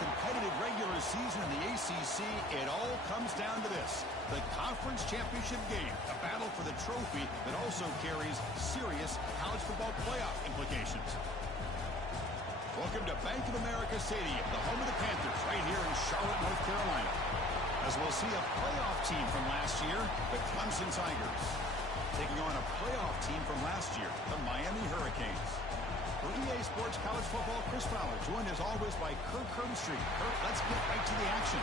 competitive regular season in the ACC, it all comes down to this: the conference championship game, a battle for the trophy that also carries serious college football playoff implications. Welcome to Bank of America Stadium, the home of the Panthers, right here in Charlotte, North Carolina, as we'll see a playoff team from last year, the Clemson Tigers, taking on a playoff team from last year, the Miami Hurricanes. For EA Sports College Football, Chris Fowler, joined as always by Kirk Herbstreit. Kirk, let's get right to the action.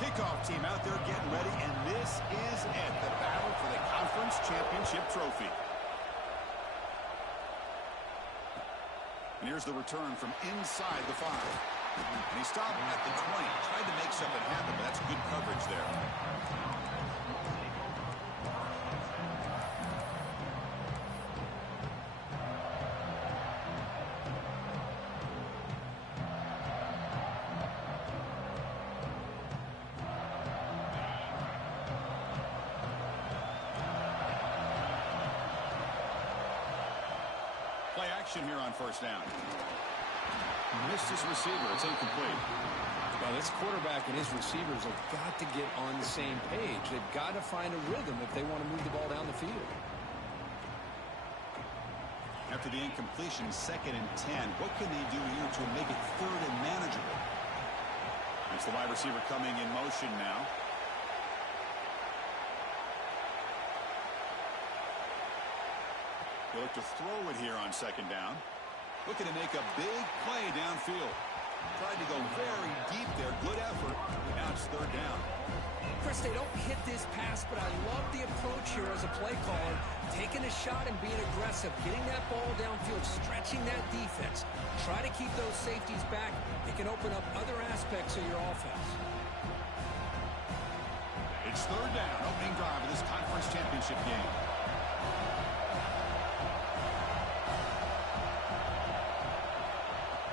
Kickoff team out there getting ready, and this is it, the battle for the conference championship trophy. And here's the return from inside the 5. And he stopped at the 20. Tried to make something happen, but that's good coverage there. Play action here on first down. Missed his receiver. It's incomplete. Well, this quarterback and his receivers have got to get on the same page. They've got to find a rhythm if they want to move the ball down the field. After the incompletion, 2nd and 10. What can they do here to make it 3rd and manageable? It's the wide receiver coming in motion now. They look to throw it here on 2nd down. Looking to make a big play downfield. Tried to go very deep there. Good effort. Now it's 3rd down. Chris, they don't hit this pass, but I love the approach here as a play caller. Taking a shot and being aggressive. Getting that ball downfield. Stretching that defense. Try to keep those safeties back. It can open up other aspects of your offense. It's 3rd down. Opening drive of this conference championship game.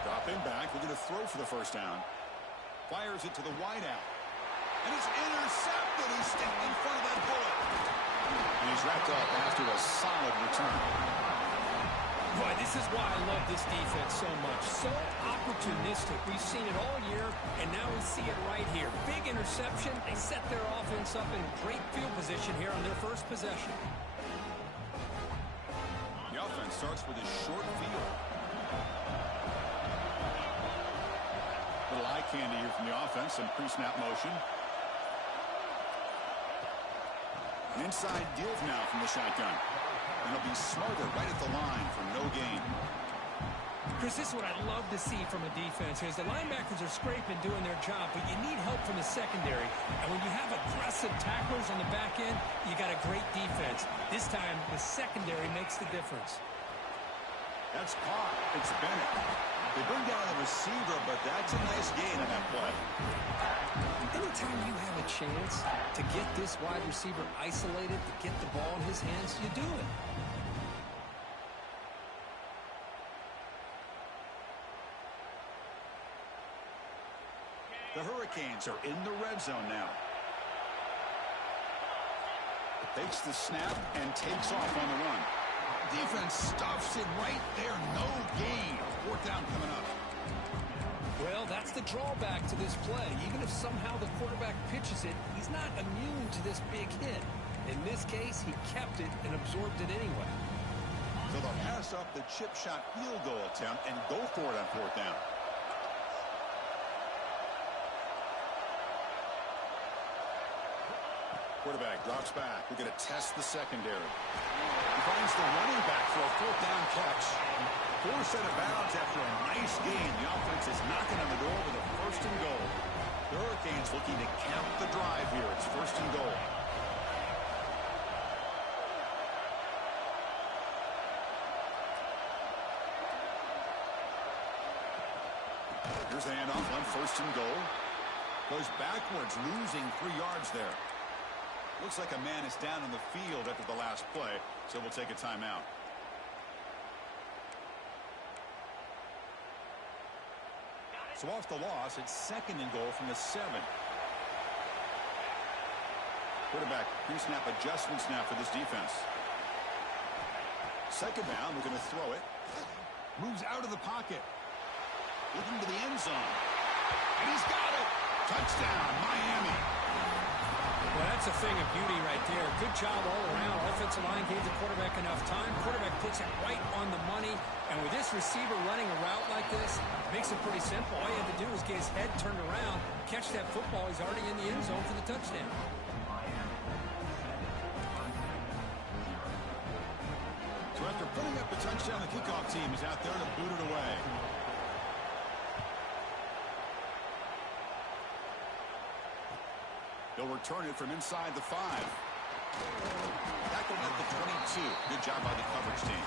Dropping back, looking to throw for the 1st down. Fires it to the wideout. And it's intercepted. He's stepped in front of that bullet. And he's wrapped up after a solid return. Boy, this is why I love this defense so much. So opportunistic. We've seen it all year, and now we see it right here. Big interception. They set their offense up in great field position here on their first possession. The offense starts with a short field. Little eye candy here from the offense. Some pre-snap motion. An inside give now from the shotgun. And it'll be Smothers right at the line for no gain. Chris, this is what I love to see from a defense here. Is the linebackers are scraping, doing their job, but you need help from the secondary. And when you have aggressive tacklers on the back end, you got a great defense. This time, the secondary makes the difference. That's caught. It's Bennett. They bring down the receiver, but that's a nice gain on that play. Anytime you have a chance to get this wide receiver isolated, to get the ball in his hands, you do it. The Hurricanes are in the red zone now. Takes the snap and takes off on the run. Defense stuffs it right there. No gain. 4th down coming up. Well, that's the drawback to this play. Even if somehow the quarterback pitches it, he's not immune to this big hit. In this case, he kept it and absorbed it anyway. So they'll pass up the chip shot field goal attempt and go for it on 4th down. Quarterback drops back. We're going to test the secondary. He finds the running back for a 4th down catch. Forced out of bounds after a nice gain. The offense is knocking on the door with a 1st and goal. The Hurricanes looking to cap the drive here. It's 1st and goal. Here's the handoff on 1st and goal. Goes backwards, losing 3 yards there. Looks like a man is down on the field after the last play, so we'll take a timeout. So off the loss, it's 2nd and goal from the 7. Quarterback pre-snap adjustments now for this defense. 2nd down, we're going to throw it. Moves out of the pocket. Looking to the end zone. And he's got it. Touchdown, Miami. Well, that's a thing of beauty right there. Good job all around. Offensive line gave the quarterback enough time. Quarterback puts it right on the money. And with this receiver running a route like this, it makes it pretty simple. All you have to do is get his head turned around, catch that football. He's already in the end zone for the touchdown. So after putting up the touchdown, the kickoff team is out there to boot it away. They'll return it from inside the 5. Tackled at the 22. Good job by the coverage team.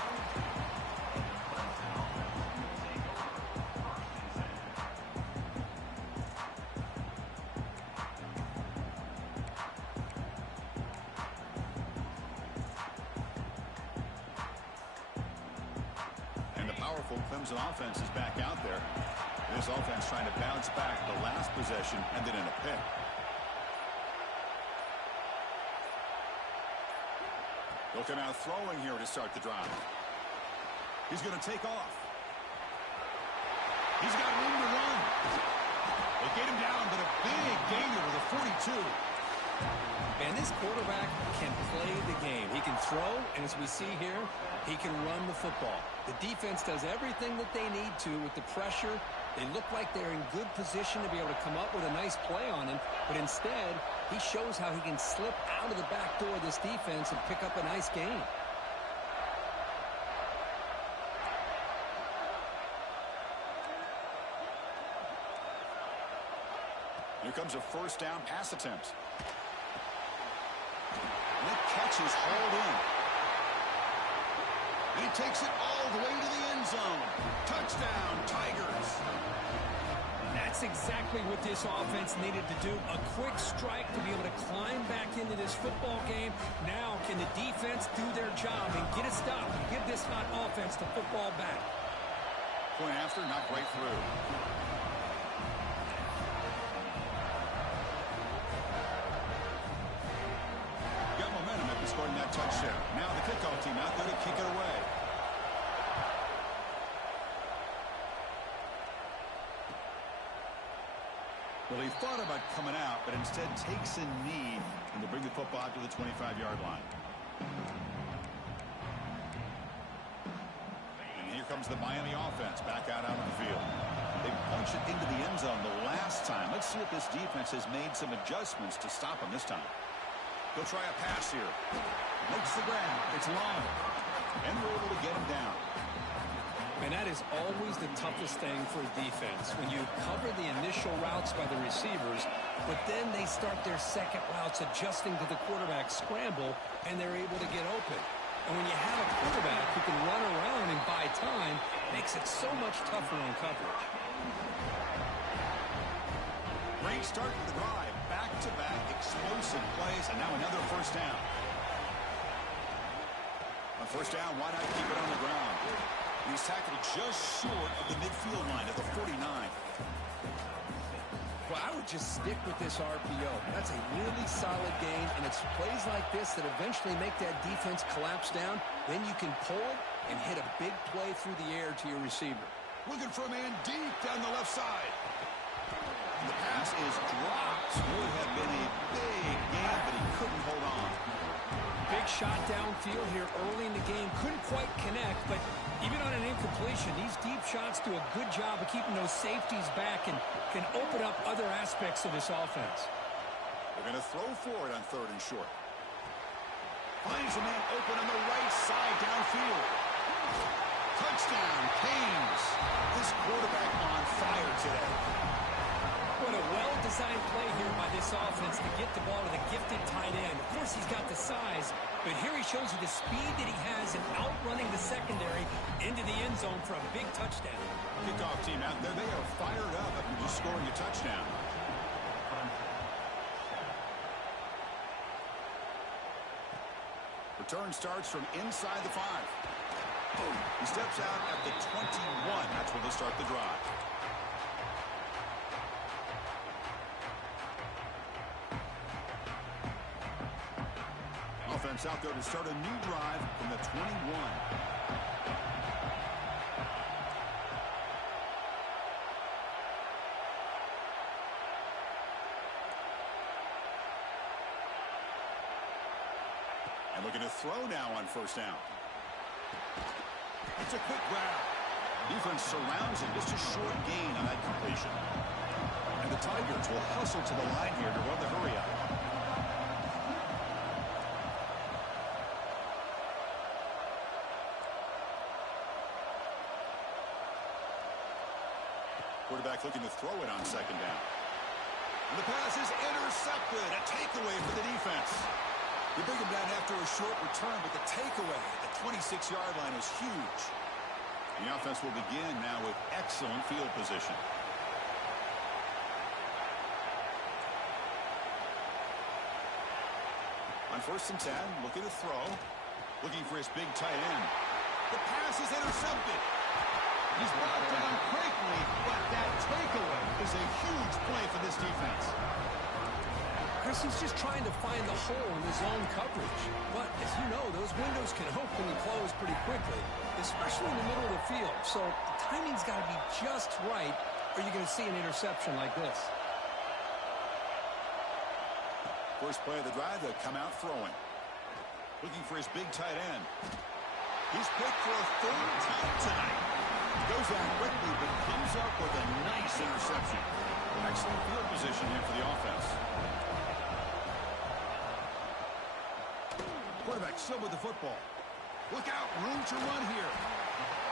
And the powerful Clemson offense is back out there. This offense trying to bounce back the last possession and then in a pick. They'll come out throwing here to start the drive. He's going to take off. He's got room to run. They get him down, but a big gainer to the 42. And this quarterback can play the game. He can throw, and as we see here, he can run the football. The defense does everything that they need to with the pressure. They look like they're in good position to be able to come up with a nice play on him, but instead, he shows how he can slip out of the back door of this defense and pick up a nice gain. Here comes a 1st down pass attempt. And the catch is hauled in. He takes it all the way to the end zone. Touchdown, Tigers. That's exactly what this offense needed to do. A quick strike to be able to climb back into this football game. Now can the defense do their job and get a stop and give this hot offense the football back? Point after, not right through. Got momentum after scoring that touchdown. Now the kickoff team out there to kick it away. Well, he thought about coming out, but instead takes a knee, and they'll bring the football out to the 25-yard line. And here comes the Miami offense back out onto the field. They punch it into the end zone the last time. Let's see if this defense has made some adjustments to stop him this time. They'll try a pass here. Makes the grab. It's long. And we're able to get him down. And that is always the toughest thing for a defense, when you cover the initial routes by the receivers, but then they start their second routes adjusting to the quarterback scramble, and they're able to get open. And when you have a quarterback who can run around and buy time, it makes it so much tougher on coverage. Great start to the drive. Back-to-back explosive plays, and now another 1st down. On 1st down, why not keep it on the ground? He's tackled just short of the midfield line at the 49. Well, I would just stick with this RPO. That's a really solid gain, and it's plays like this that eventually make that defense collapse down. Then you can pull it and hit a big play through the air to your receiver. Looking for a man deep down the left side. And the pass is dropped. Would have been a big gain, but he couldn't hold on. Big shot downfield here early in the game. Couldn't quite connect, but even on an incompletion, these deep shots do a good job of keeping those safeties back and can open up other aspects of this offense. They're going to throw for it on 3rd and short. Finds a man open on the right side downfield. Touchdown, Canes. This quarterback on fire today. What a well-designed play here by this offense to get the ball to the gifted tight end. Of course, he's got the size, but here he shows you the speed that he has in outrunning the secondary into the end zone for a big touchdown. Kickoff team out there, they are fired up after just scoring a touchdown. Return starts from inside the 5. He steps out at the 21. That's where they'll start the drive. Offense out there to start a new drive from the 21. And looking to throw now on first down. It's a quick grab. Defense surrounds him. Just a short gain on that completion. And the Tigers will hustle to the line here to run the hurry up. Quarterback looking to throw it on second down. And the pass is intercepted. A takeaway for the defense. They bring him down after a short return, but the takeaway at the 26-yard line is huge. The offense will begin now with excellent field position. On first and 10, looking to throw. Looking for his big tight end. The pass is intercepted. He's brought down quickly, but that takeaway is a huge play for this defense. Chris, he's just trying to find the hole in his own coverage. But, as you know, those windows can open and close pretty quickly, especially in the middle of the field. So the timing's got to be just right, or you're going to see an interception like this. First play of the drive, they'll come out throwing. Looking for his big tight end. He's picked for a third time tonight. Goes down quickly, but comes up with a nice interception. Excellent field position here for the offense. Quarterback still with the football. Look out, room to run here.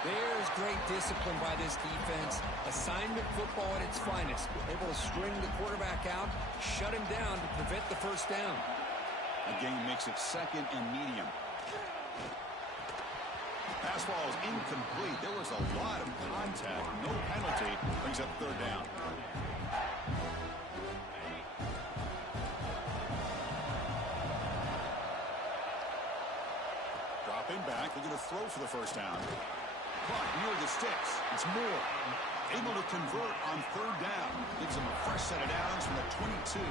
There's great discipline by this defense. Assignment football at its finest. Able to string the quarterback out, shut him down to prevent the first down. The game makes it second and medium. Pass ball is incomplete. There was a lot of contact. No penalty. Brings up third down. Dropping back. Looking to throw for the first down. Clock near the sticks. It's Moore. Able to convert on third down. Gives him a fresh set of downs from the 22.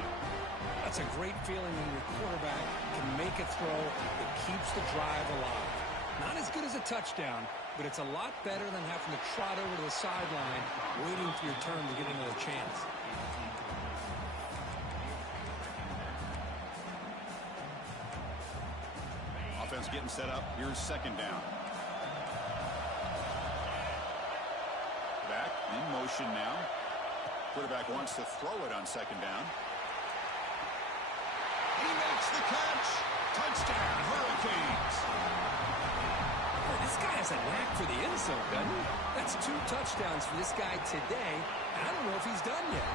That's a great feeling when your quarterback can make a throw that keeps the drive alive. Not as good as a touchdown, but it's a lot better than having to trot over to the sideline, waiting for your turn to get another chance. Offense getting set up. Here's second down. Back in motion now. Quarterback wants to throw it on second down. He makes the catch. Touchdown, Hurricanes. Boy, this guy has a knack for the end zone, doesn't he? That's 2 touchdowns for this guy today, and I don't know if he's done yet.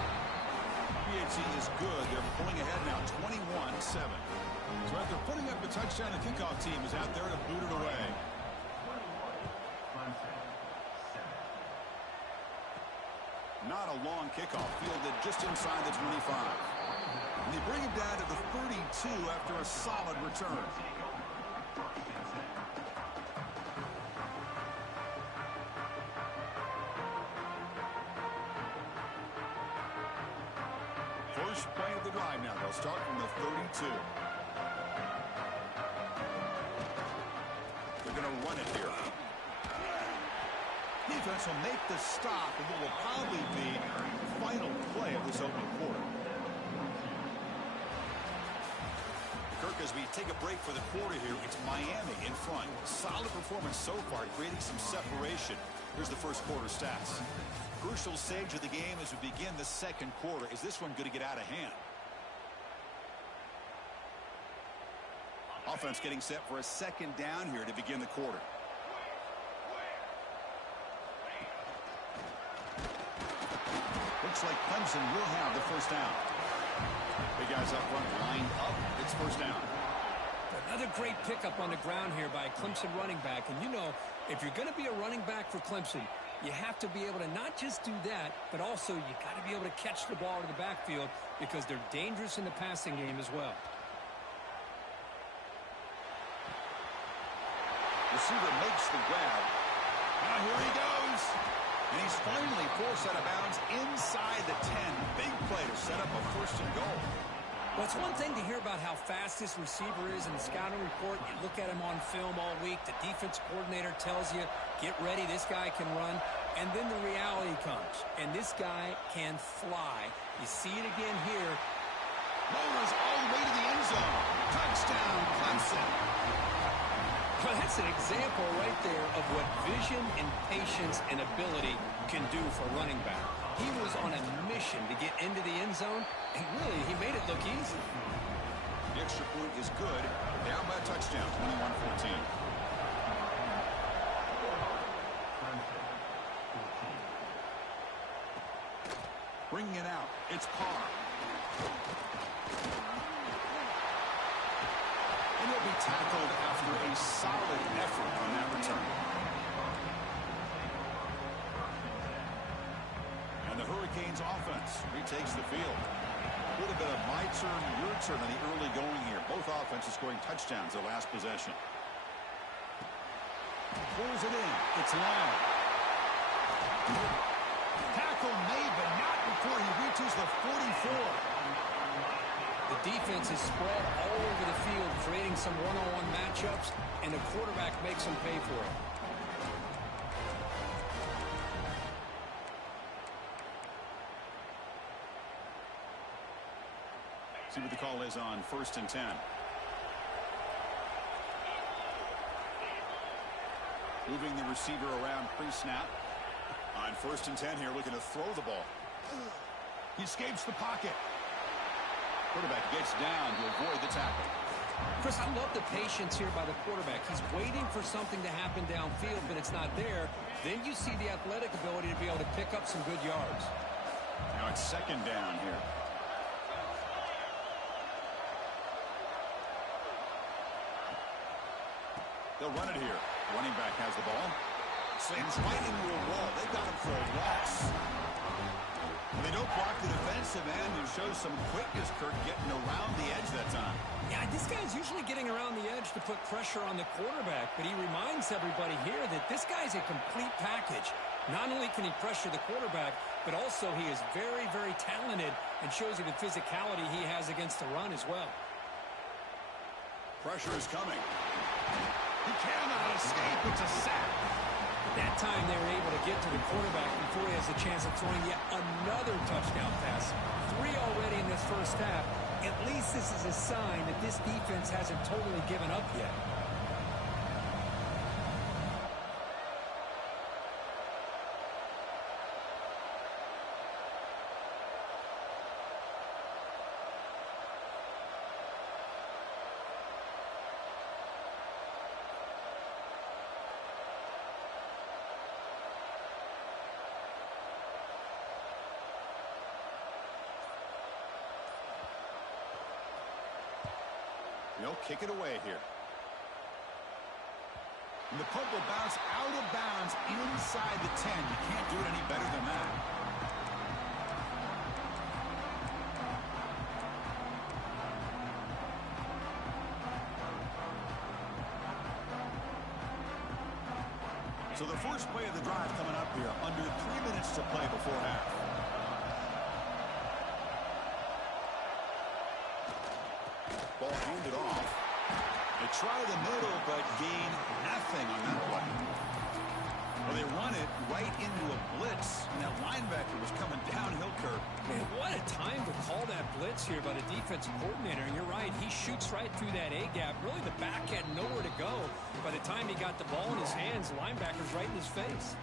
PAT is good. They're pulling ahead now, 21-7. So after putting up a touchdown, the kickoff team is out there to boot it away. Not a long kickoff, fielded just inside the 25. And they bring him down to the 32 after a solid return. First play of the drive now. They'll start from the 32. They're going to run it here. Defense will make the stop, and what will probably be the final play of this open quarter. Kirk, as we take a break for the quarter here, it's Miami in front. Solid performance so far, creating some separation. Here's the first quarter stats. Crucial stage of the game as we begin the second quarter. Is this one going to get out of hand? Offense getting set for a second down here to begin the quarter. Looks like Clemson will have the first down. Big guys up front lined up. It's first down. Another great pickup on the ground here by a Clemson running back. And you know, if you're going to be a running back for Clemson, you have to be able to not just do that, but also you got to be able to catch the ball in the backfield because they're dangerous in the passing game as well. Receiver makes the grab. Now here he goes. And he's finally forced out of bounds inside the 10. Big play to set up a first and goal. Well, it's one thing to hear about how fast this receiver is in the scouting report. You look at him on film all week. The defense coordinator tells you, get ready, this guy can run. And then the reality comes. And this guy can fly. You see it again here. Lowers all the way to the end zone. Touchdown, Clemson. Well, that's an example right there of what vision and patience and ability can do for a running back. He was on a mission to get into the end zone, and really, he made it look easy. The extra point is good. Down by a touchdown, 21-14. Bringing it out, it's Carr. And he'll be tackled after a solid effort on that return. And the Hurricanes offense retakes the field. A little bit of my turn, your turn on the early going here. Both offenses scoring touchdowns their last possession. Pulls it in. It's Lamb. Tackle made, but not before he reaches the 44. The defense is spread all over the field, creating some one-on-one matchups, and the quarterback makes them pay for it. See what the call is on 1st and 10. Moving the receiver around pre-snap. On 1st and 10 here, looking to throw the ball. He escapes the pocket. Quarterback gets down to avoid the tackle. Chris, I love the patience here by the quarterback. He's waiting for something to happen downfield, but it's not there. Then you see the athletic ability to be able to pick up some good yards. Now it's 2nd down here. They'll run it here. Running back has the ball. Slams right into a wall. They got him for a loss. They don't block the defensive end and shows some quickness, Kirk, getting around the edge that time. Yeah, this guy's usually getting around the edge to put pressure on the quarterback, but he reminds everybody here that this guy's a complete package. Not only can he pressure the quarterback, but also he is very, very talented and shows you the physicality he has against the run as well. Pressure is coming. He cannot escape. It's a sack. That time they were able to get to the quarterback before he has a chance of throwing yet another touchdown pass. 3 already in this first half. At least this is a sign that this defense hasn't totally given up yet. They'll kick it away here. And the punt will bounce out of bounds inside the 10. You can't do it any better than that. So the first play of the drive coming up here. Under 3 minutes to play before half. Ball handed off. They try the middle, but gain nothing on that play. Well, they run it right into a blitz, and that linebacker was coming downhill, Kirk. Man, what a time to call that blitz here by the defensive coordinator. And you're right, he shoots right through that A-gap. Really, the back had nowhere to go. By the time he got the ball in his hands, the linebacker's right in his face.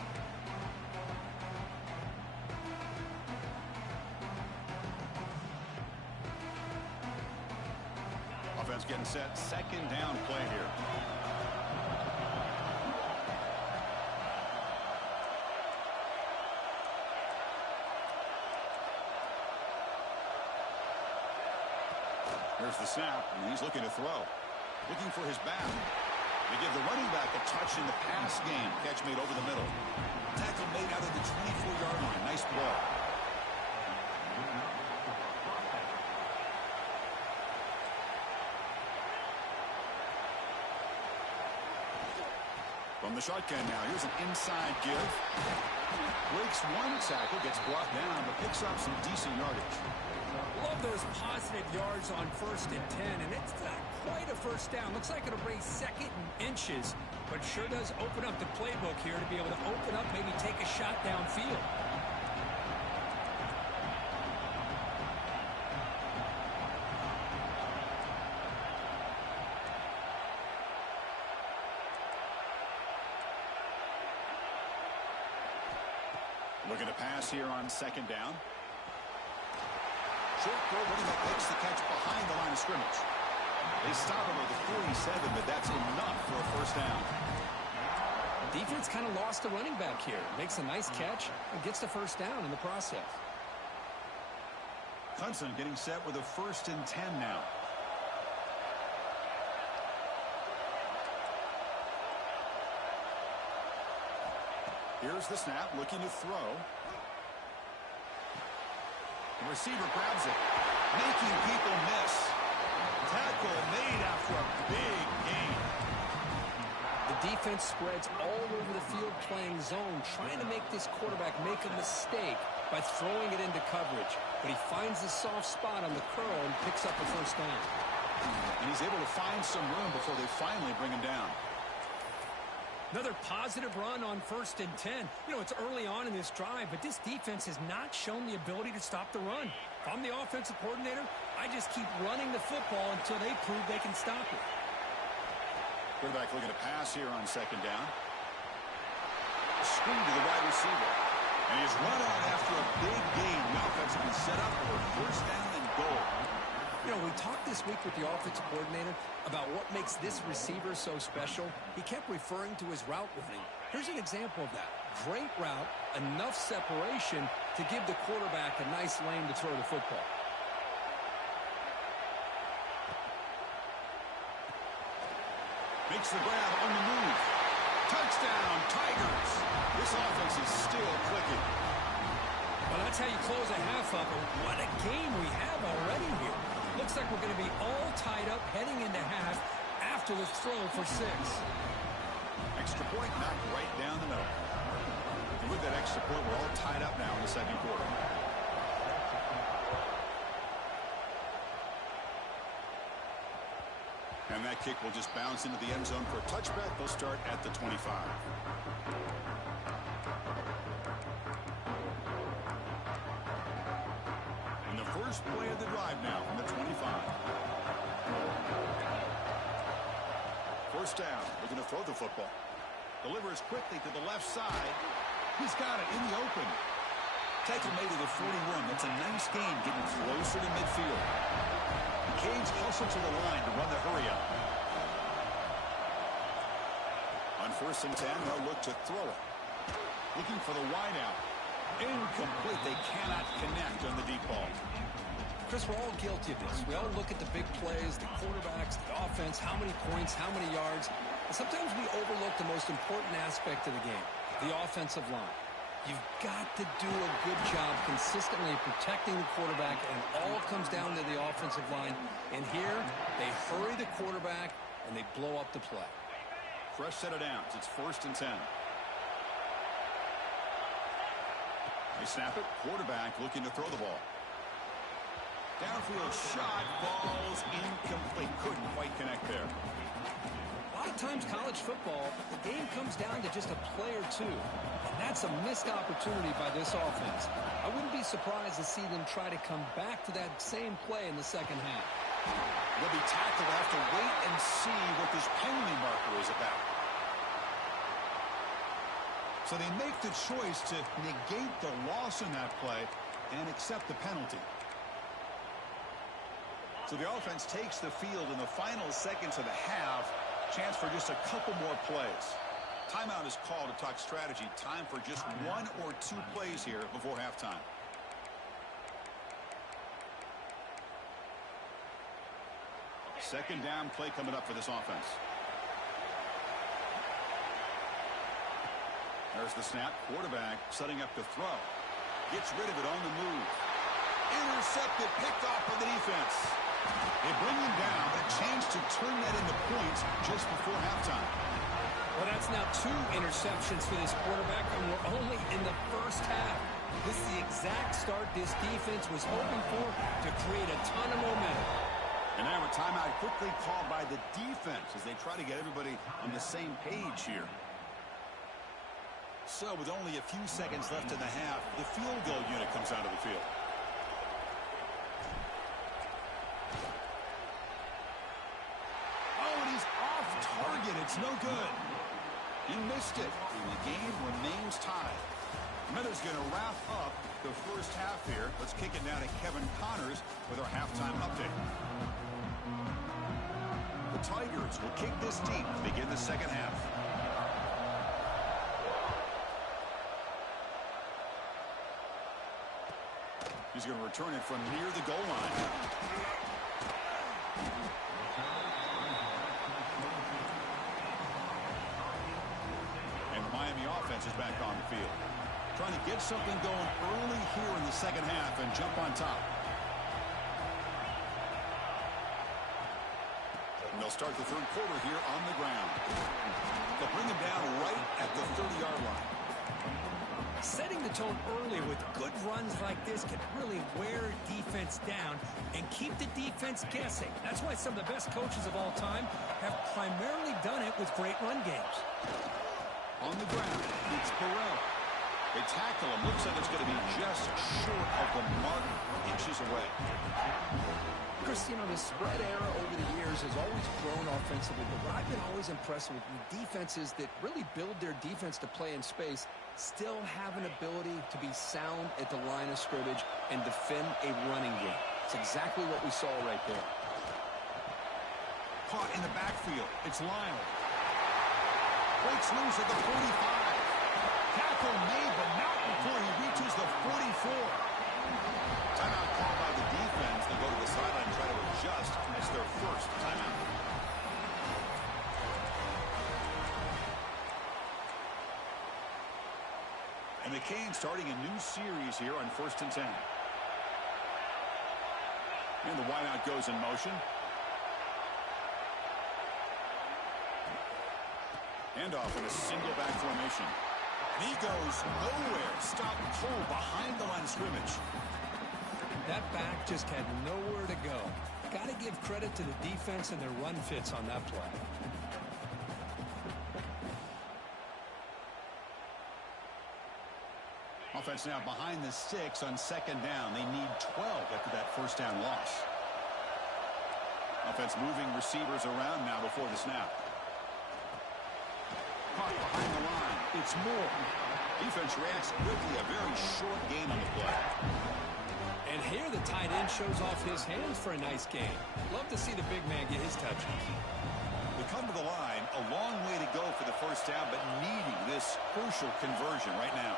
Offense getting set. 2nd down play here. There's the snap, and he's looking to throw. Looking for his back. They give the running back a touch in the pass game. Catch made over the middle. Tackle made out of the 24-yard line. Nice ball. From the shotgun now, here's an inside give. Breaks one tackle, gets brought down, but picks up some decent yardage. Love those positive yards on 1st and 10, and it's not quite a first down. Looks like it'll bring 2nd and inches, but sure does open up the playbook here to be able to open up, maybe take a shot downfield. Looking to pass here on 2nd down. Short throw, but he makes the catch behind the line of scrimmage. They stop him at the 47, but that's enough for a first down. Defense kind of lost the running back here. Makes a nice catch and gets the first down in the process. Hudson getting set with a 1st and 10 now. Here's the snap, looking to throw. The receiver grabs it, making people miss. Tackle made after a big gain. The defense spreads all over the field playing zone, trying to make this quarterback make a mistake by throwing it into coverage. But he finds the soft spot on the curl and picks up a first down. And he's able to find some room before they finally bring him down. Another positive run on 1st and 10. You know, it's early on in this drive, but this defense has not shown the ability to stop the run. If I'm the offensive coordinator, I just keep running the football until they prove they can stop it. Quarterback looking to pass here on 2nd down. Screen to the wide receiver. And he's run out after a big gain. The offense will be set up for 1st down and goal. You know, we talked this week with the offensive coordinator about what makes this receiver so special. He kept referring to his route running. Here's an example of that. Great route, enough separation to give the quarterback a nice lane to throw the football. Makes the grab on the move. Touchdown, Tigers. This offense is still clicking. Well, that's how you close a half up. What a game we have already here. Looks like we're going to be all tied up heading into half after the throw for 6. Extra point knocked right down the middle. And with that extra point, we're all tied up now in the 2nd quarter. And that kick will just bounce into the end zone for a touchback. They'll start at the 25. First play of the drive now from the 25. 1st down. Looking to throw the football. Delivers quickly to the left side. He's got it in the open. Tackle made to the 41. That's a nice gain, getting closer to midfield. Canes hustle to the line to run the hurry up. On 1st and 10, they'll look to throw it. Looking for the wide out. Incomplete. They cannot connect on the deep ball. Chris, we're all guilty of this. We all look at the big plays, the quarterbacks, the offense, how many points, how many yards. And sometimes we overlook the most important aspect of the game, the offensive line. You've got to do a good job consistently protecting the quarterback, and all comes down to the offensive line. And here, they hurry the quarterback, and they blow up the play. Fresh set of downs. It's 1st and 10. They snap it. Quarterback looking to throw the ball. Downfield shot, falls incomplete. Couldn't quite connect there. A lot of times college football, the game comes down to just a play or two. And that's a missed opportunity by this offense. I wouldn't be surprised to see them try to come back to that same play in the 2nd half. They'll be tackled. They'll have to wait and see what this penalty marker is about. So they make the choice to negate the loss in that play and accept the penalty. So the offense takes the field in the final seconds of the half. Chance for just a couple more plays. Timeout is called to talk strategy. Time for just 1 or 2 plays here before halftime. Second down play coming up for this offense. There's the snap. Quarterback setting up to throw. Gets rid of it on the move. Intercepted, picked off by the defense. They bring him down, but a chance to turn that into points just before halftime. Well, that's now 2 interceptions for this quarterback, and we're only in the first half. This is the exact start this defense was hoping for to create a ton of momentum. And now a timeout quickly called by the defense as they try to get everybody on the same page here. So with only a few seconds left in the half, the field goal unit comes out of the field. Oh, and he's off target. It's no good. He missed it, and the game remains tied. Mither's going to wrap up the first half here. Let's kick it now to Kevin Connors with our halftime update. The Tigers will kick this deep to begin the second half. He's going to return it from near the goal line. And the Miami offense is back on the field. Trying to get something going early here in the second half and jump on top. And they'll start the third quarter here on the ground. They'll bring him down right at the 30-yard line. Setting the tone early with good runs like this can really wear defense down and keep the defense guessing. That's why some of the best coaches of all time have primarily done it with great run games. On the ground, it's Burrell. They tackle him. Looks like it's going to be just short of the mark, inches away. Chris, you know, the spread era over the years has always grown offensively, but what I've been always impressed with defenses that really build their defense to play in space still have an ability to be sound at the line of scrimmage and defend a running game. It's exactly what we saw right there. Caught in the backfield. It's Lyle. Breaks loose at the 45. Tackle made, but not before he reaches the 44. Timeout called by the defense. They go to the sideline and try to adjust. It's their first timeout. And the Canes starting a new series here on 1st and 10. And the wideout goes in motion. Handoff in a single back formation. And he goes nowhere. Stopped cold behind the line of scrimmage. That back just had nowhere to go. Got to give credit to the defense and their run fits on that play. Offense now behind the 6 on 2nd down. They need 12 after that first down loss. Offense moving receivers around now before the snap. Caught behind the line. It's Moore. Defense reacts quickly. A very short game on the play. And here the tight end shows off his hands for a nice game. Love to see the big man get his touches. We come to the line. A long way to go for the first down, but needing this crucial conversion right now.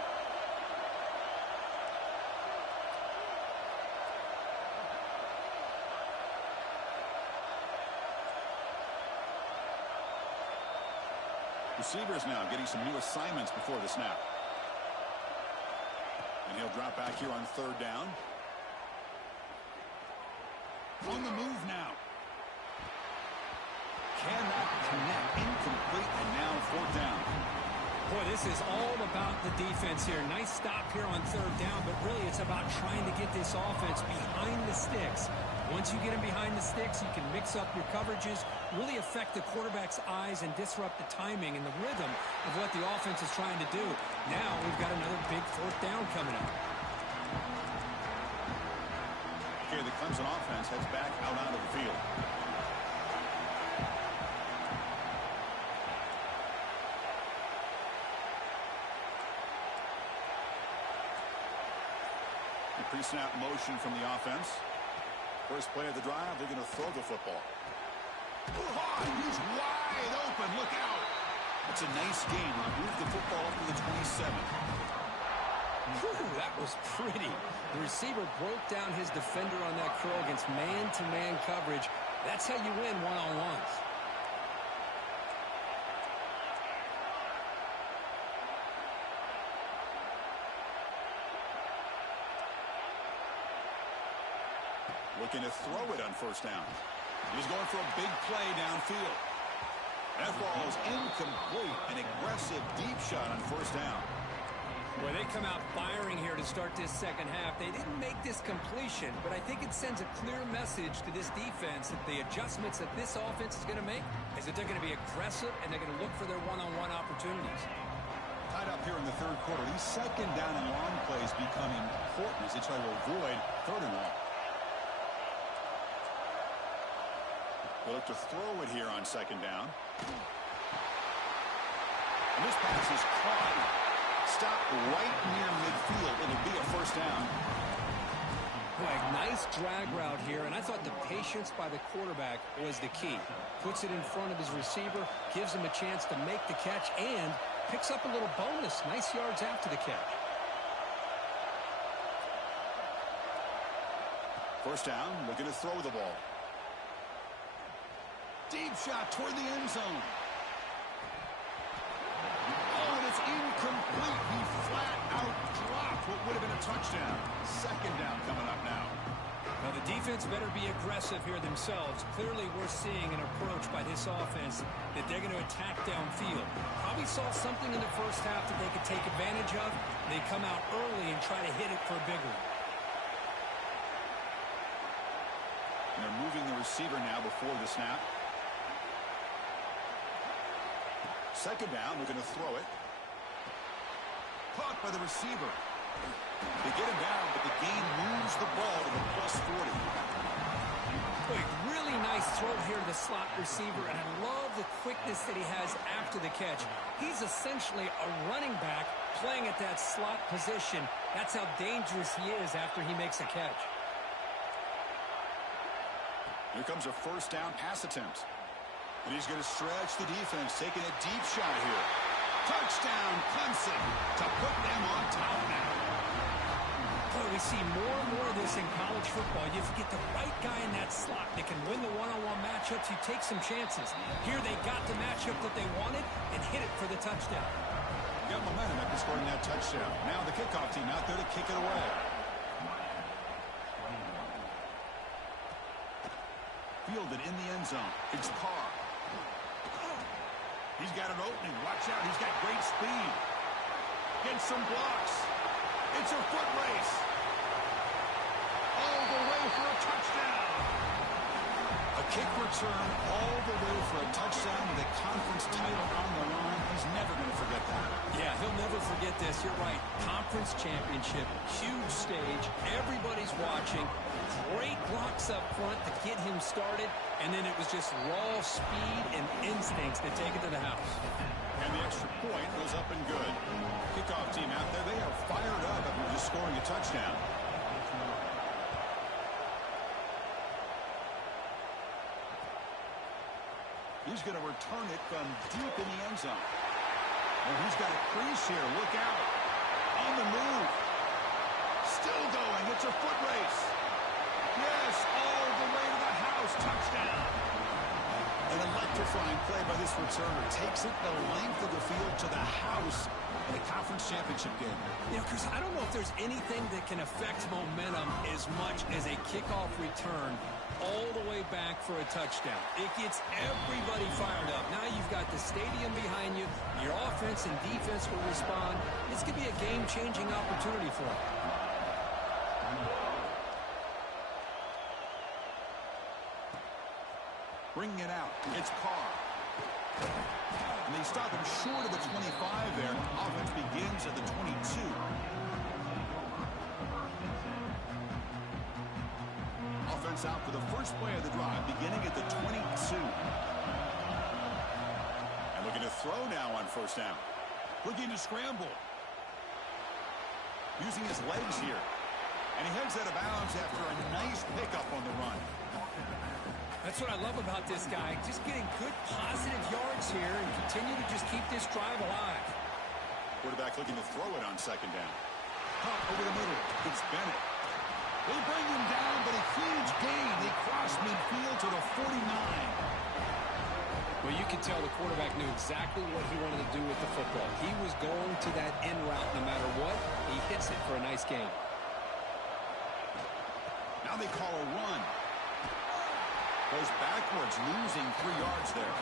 Receivers now getting some new assignments before the snap. And he'll drop back here on 3rd down. On the move now. Cannot connect. Incomplete, and now 4th down. Boy, this is all about the defense here. Nice stop here on 3rd down, but really it's about trying to get this offense behind the sticks. Once you get them behind the sticks, you can mix up your coverages, really affect the quarterback's eyes and disrupt the timing and the rhythm of what the offense is trying to do. Now we've got another big 4th down coming up. Here the Clemson offense heads back out onto the field. The pre-snap motion from the offense. First play of the drive, they're going to throw the football. He's wide open. Look out. That's a nice game. Move the football up to the 27. Whew, that was pretty. The receiver broke down his defender on that curl against man-to-man coverage. That's how you win one-on-ones. Looking to throw it on 1st down. He's going for a big play downfield. That ball is incomplete. An aggressive deep shot on first down. Well, they come out firing here to start this second half. They didn't make this completion, but I think it sends a clear message to this defense that the adjustments that this offense is going to make is that they're going to be aggressive and they're going to look for their one-on-one opportunities. Tied up here in the third quarter. These second down and long plays become important as they try to avoid third and long. They look to throw it here on second down. And this pass is caught. Stopped right near midfield. It'll be a first down. Boy, nice drag route here, and I thought the patience by the quarterback was the key. Puts it in front of his receiver, gives him a chance to make the catch, and picks up a little bonus. Nice yards after the catch. First down, looking to throw the ball. Deep shot toward the end zone. Oh, and it's incomplete. He flat out dropped what would have been a touchdown. Second down coming up now. Now, the defense better be aggressive here themselves. Clearly, we're seeing an approach by this offense that they're going to attack downfield. Probably saw something in the first half that they could take advantage of. They come out early and try to hit it for a big one. And they're moving the receiver now before the snap. Second down, looking to throw it. Caught by the receiver. They get him down, but the gain moves the ball to the +40. Boy, really nice throw here to the slot receiver, and I love the quickness that he has after the catch. He's essentially a running back playing at that slot position. That's how dangerous he is after he makes a catch. Here comes a first down pass attempt. And he's going to stretch the defense, taking a deep shot here. Touchdown, Clemson, to put them on top now. Boy, we see more and more of this in college football. You get the right guy in that slot that can win the one-on-one matchups. You take some chances. Here they got the matchup that they wanted and hit it for the touchdown. Got momentum after scoring that touchdown. Now the kickoff team out there to kick it away. Fielded in the end zone. It's Carr. He's got an opening. Watch out. He's got great speed. Gets some blocks. It's a foot race. All the way for a touchdown. A kick return all the way for a touchdown with a conference title on the line. He's never going to forget that. Yeah, he'll never forget this. You're right. Conference championship, huge stage. Everybody's watching. Great blocks up front to get him started, and then it was just raw speed and instincts that take it to the house. And the extra point goes up and good. Kickoff team out there, they are fired up after just scoring a touchdown. He's going to return it from deep in the end zone. And he's got a crease here. Look out. On the move. Still going. It's a foot race. Yes, all the way to the house. Touchdown. An electrifying play by this returner. Takes it the length of the field to the house in a conference championship game. You know, Chris, I don't know if there's anything that can affect momentum as much as a kickoff return all the way back for a touchdown. It gets everybody fired up. Now you've got the stadium behind you. Your offense and defense will respond. This could be a game-changing opportunity for them. Bringing it out. It's Carr. And they stop him short of the 25 there. Offense begins at the 22. Offense out for the first play of the drive, beginning at the 22. And looking to throw now on first down. Looking to scramble. Using his legs here. And he heads out of bounds after a nice pickup on the run. That's what I love about this guy. Just getting good, positive yards here and continue to just keep this drive alive. Quarterback looking to throw it on second down. Pop over the middle. It's Bennett. They bring him down, but a huge gain. They cross midfield to the 49. Well, you can tell the quarterback knew exactly what he wanted to do with the football. He was going to that in route no matter what. He hits it for a nice gain. Now they call a run. Goes backwards, losing 3 yards there.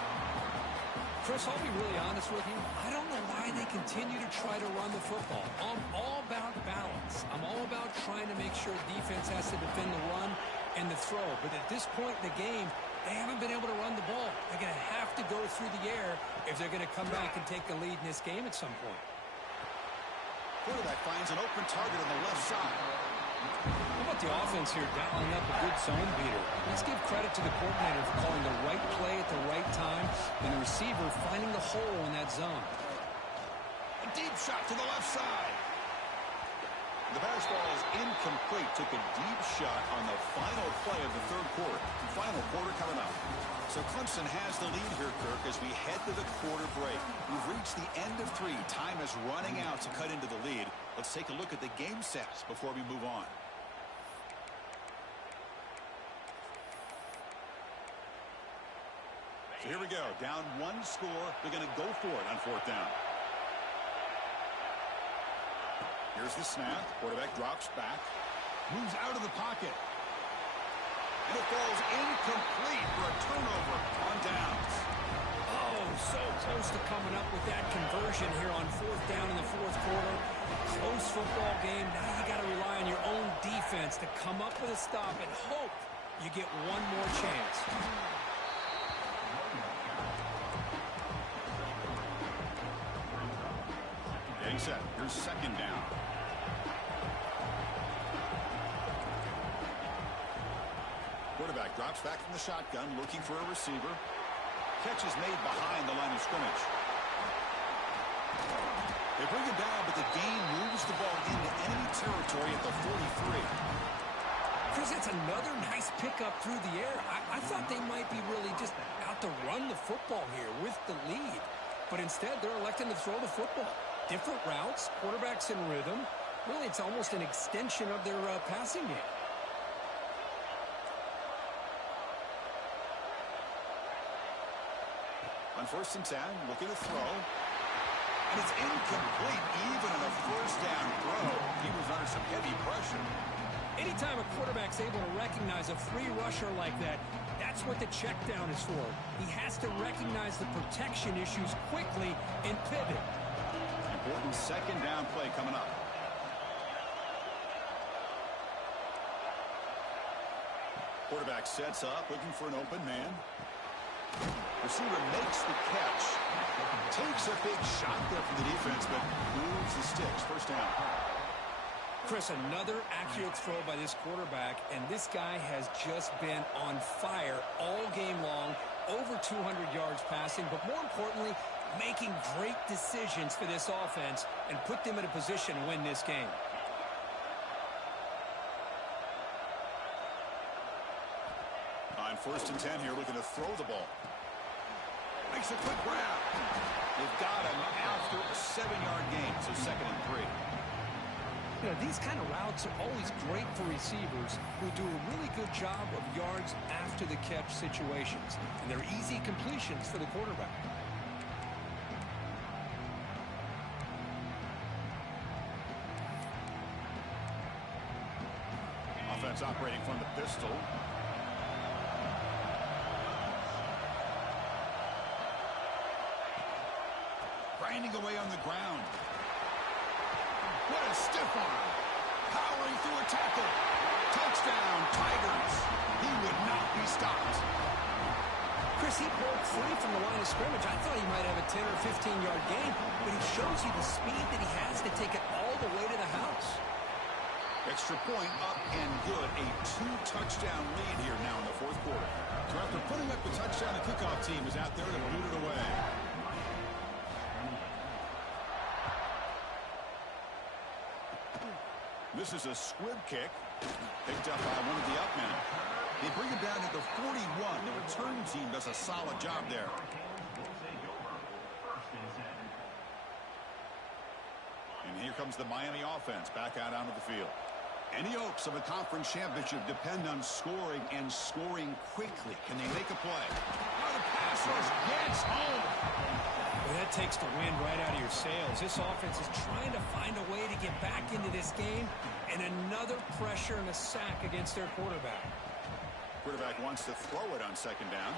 Chris, I'll be really honest with you. I don't know why they continue to try to run the football. I'm all about balance. I'm all about trying to make sure defense has to defend the run and the throw. But at this point in the game, they haven't been able to run the ball. They're going to have to go through the air if they're going to come back and take the lead in this game at some point. Quarterback finds an open target on the left side. How about the offense here dialing up a good zone beater? Let's give credit to the coordinator for calling the right play at the right time and the receiver finding the hole in that zone. A deep shot to the left side. The pass ball is incomplete. Took a deep shot on the final play of the third quarter. Final quarter coming up. So Clemson has the lead here, Kirk, as we head to the quarter break. We've reached the end of 3. Time is running out to cut into the lead. Let's take a look at the game stats before we move on. So here we go. Down 1 score. They're going to go for it on 4th down. Here's the snap. Quarterback drops back. Moves out of the pocket. And it falls incomplete for a turnover on downs. Oh, so close to coming up with that conversion here on 4th down in the 4th quarter. Close football game. Now you got to rely on your own defense to come up with a stop and hope you get one more chance. Getting set. Here's 2nd down. Quarterback drops back from the shotgun, looking for a receiver. Catch is made behind the line of scrimmage. They bring it down, but the game moves the ball into enemy territory at the 43. Chris, it's another nice pickup through the air. I thought they might be really just out to run the football here with the lead. But instead, they're electing to throw the football. Different routes, quarterbacks in rhythm. Really, it's almost an extension of their passing game. On 1st and 10, looking to throw. And it's incomplete, even on a 1st down throw. He was under some heavy pressure. Anytime a quarterback's able to recognize a free rusher like that, that's what the check down is for. He has to recognize the protection issues quickly and pivot. Important 2nd down play coming up. Quarterback sets up, looking for an open man. Receiver makes the catch. Takes a big shot there from the defense, but moves the sticks. 1st down. Chris, another accurate throw by this quarterback, and this guy has just been on fire all game long. Over 200 yards passing, but more importantly, making great decisions for this offense and put them in a position to win this game. On 1st and 10 here, looking to throw the ball. Makes a quick grab. They've got him after a 7-yard gain, so 2nd and 3. You know, these kind of routes are always great for receivers who do a really good job of yards after the catch situations. And they're easy completions for the quarterback. Offense operating from the pistol. Grinding away on the ground. What a stiff arm. Powering through a tackle. Touchdown, Tigers. He would not be stopped. Chris, he broke free from the line of scrimmage. I thought he might have a 10 or 15-yard gain, but he shows you the speed that he has to take it all the way to the house. Extra point up and good. A 2-touchdown lead here now in the 4th quarter. So after putting up the touchdown, the kickoff team is out there to boot it away. This is a squib kick. Picked up by one of the up men. They bring it down to the 41. The return team does a solid job there. And here comes the Miami offense back out onto the field. Any hopes of a conference championship depend on scoring and scoring quickly. Can they make a play? Now the pass rush gets home. Well, that takes the wind right out of your sails. This offense is trying to find a way to get back into this game, and another pressure and a sack against their quarterback. Quarterback wants to throw it on second down.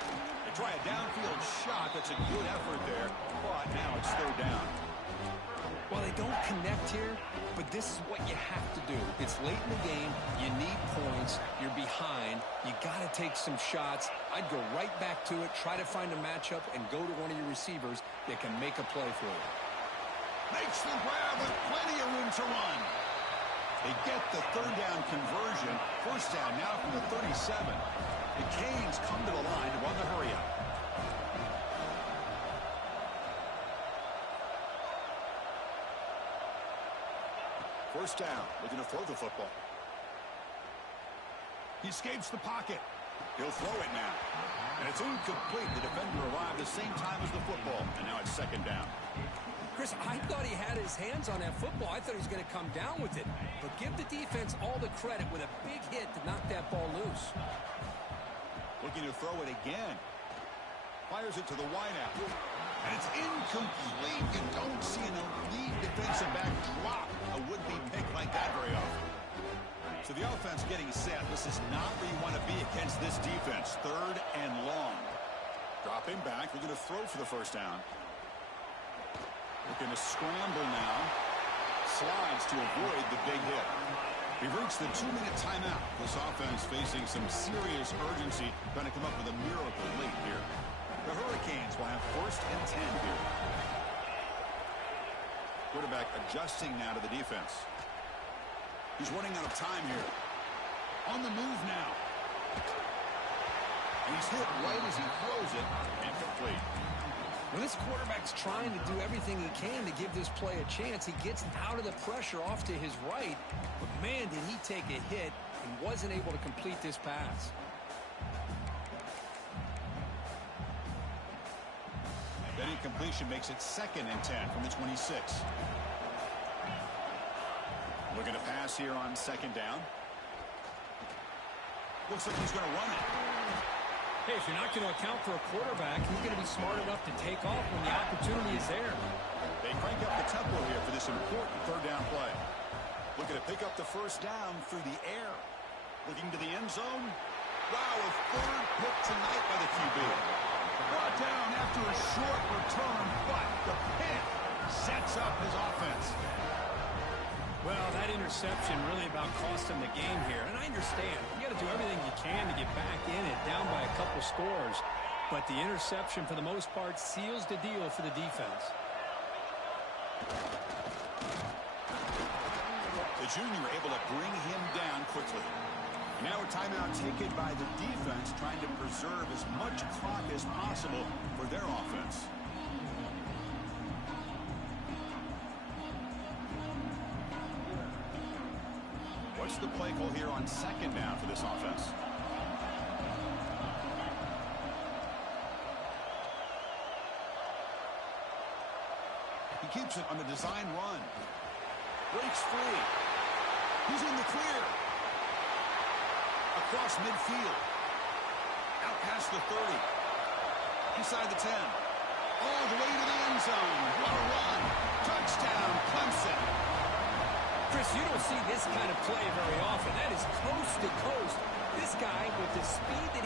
They try a downfield shot. That's a good effort there, but now it's third down. Well, they don't connect here, but this is what you have to do. It's late in the game. You need points. You're behind. You got to take some shots. I'd go right back to it, try to find a matchup, and go to one of your receivers that can make a play for you. Makes the grab with plenty of room to run. They get the third down conversion. First down now from the 37. The Canes come to the line to run the hurry up. First down, looking to throw the football. He escapes the pocket. He'll throw it now. And it's incomplete. The defender arrived at the same time as the football. And now it's second down. Chris, I thought he had his hands on that football. I thought he was going to come down with it. But give the defense all the credit with a big hit to knock that ball loose. Looking to throw it again. Fires it to the wideout. And it's incomplete. You don't see an elite defensive back drop a would-be pick like that very often. So the offense getting set. This is not where you want to be against this defense. Third and long. Dropping back. We're going to throw for the first down. Looking to scramble now. Slides to avoid the big hit. We've reached the 2-minute timeout. This offense facing some serious urgency. Trying to come up with a miracle late here. The Hurricanes will have first and 10 here. Quarterback adjusting now to the defense. He's running out of time here. On the move now. And he's hit right as he throws it. Incomplete. When this quarterback's trying to do everything he can to give this play a chance, he gets out of the pressure off to his right. But, man, did he take a hit and wasn't able to complete this pass. That incompletion makes it second and 10 from the 26. Looking to pass here on second down. Looks like he's going to run it. Hey, if you're not going to account for a quarterback, he's going to be smart enough to take off when the opportunity is there. They crank up the tempo here for this important third down play. Looking to pick up the first down through the air. Looking to the end zone. Wow, a third pick tonight by the QB. Brought down after a short return, but the pick sets up his offense. Well, that interception really about cost him the game here. And I understand. You got to do everything you can to get back in it, down by a couple scores. But the interception, for the most part, seals the deal for the defense. The junior able to bring him down quickly. Now a timeout taken by the defense, trying to preserve as much clock as possible for their offense. What's the play call here on second down for this offense? He keeps it on the design run. Breaks free. He's in the clear. Across midfield. Out past the 30. Inside the 10. All the way to the end zone. What a run. Touchdown, Clemson. Chris, you don't see this kind of play very often. That is coast to coast. This guy, with the speed that